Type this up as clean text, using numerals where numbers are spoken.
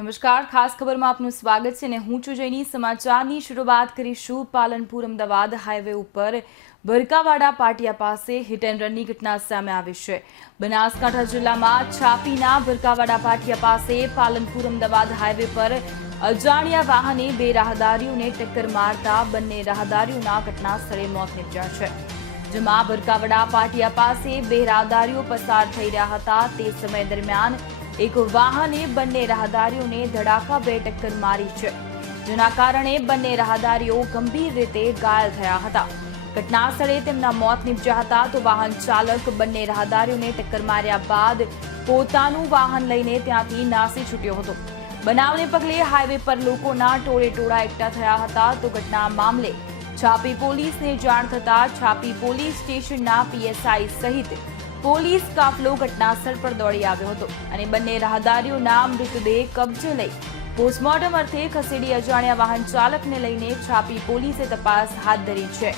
નમસ્કાર, ખાસ ખબરમાં આપનું સ્વાગત છે અને હું છું જયની। સમાચારની શરૂઆત કરીશું પાલનપુર અમદાવાદ હાઈવે ઉપર ભરકાવાડા પાટિયા પાસે હિટ એન્ડ રનની ઘટના સામે આવી છે। બનાસકાંઠા જિલ્લામાં છાપીના ભરકાવાડા પાટિયા પાસે પાલનપુર અમદાવાદ હાઈવે પર અજાણ્યા વાહને બે રાહદારીઓને ટક્કર મારતા બંને રાહદારીઓના ઘટના સ્થળે મોત નીપજ્યા છે। જેમાં ભરકાવાડા પાટિયા પાસે બે રાહદારીઓ પસાર થઈ રહ્યા હતા તે સમય દરમિયાન એક વાહને બંને રાહદારીઓને ધડાકાભેર ટક્કર મારી છે, જેના કારણે બંને રાહદારીઓ ગંભીર રીતે ઘાયલ થયા હતા। ઘટના સ્થળે તેમના મોત નીપજ્યા હતા તો વાહન ચાલક બંને રાહદારીઓને ટક્કર માર્યા બાદ પોતાનું વાહન લઈને ત્યાંથી નાસી છૂટ્યો હતો। બનાવને પગલે હાઈવે પર લોકોના ટોળેટોળા એકઠા થયા હતા તો ઘટના મામલે છાપી પોલીસને જાણ થતા છાપી પોલીસ સ્ટેશનના પીએસઆઈ સહિત પોલીસ કાફલો ઘટનાસ્થળ પર દોડી આવ્યો હતો અને બંને રાહદારીઓના મૃતદેહ કબજે લઈ પોસ્ટમોર્ટમ અર્થે ખસેડી અજાણ્યા વાહન ચાલકને લઈને છાપી પોલીસે તપાસ હાથ ધરી છે।